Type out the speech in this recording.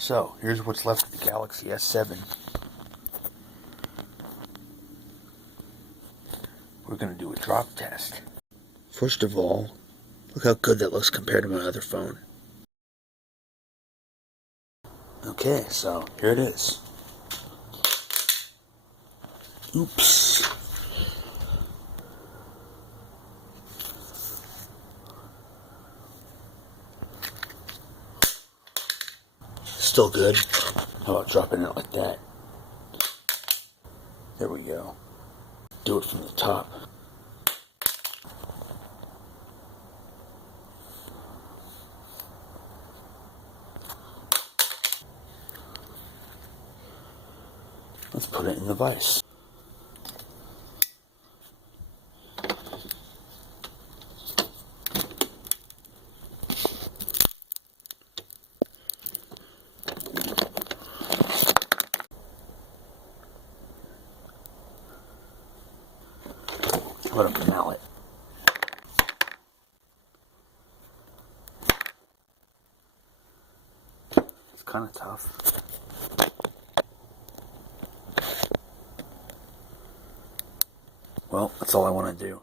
So, here's what's left of the Galaxy S7. We're going to do a drop test. First of all, look how good that looks compared to my other phone. Okay, so here it is. Oops. Still good. How about dropping it like that? There we go. Do it from the top. Let's put it in the vise. What a mallet. It's kind of tough. Well, that's all I want to do.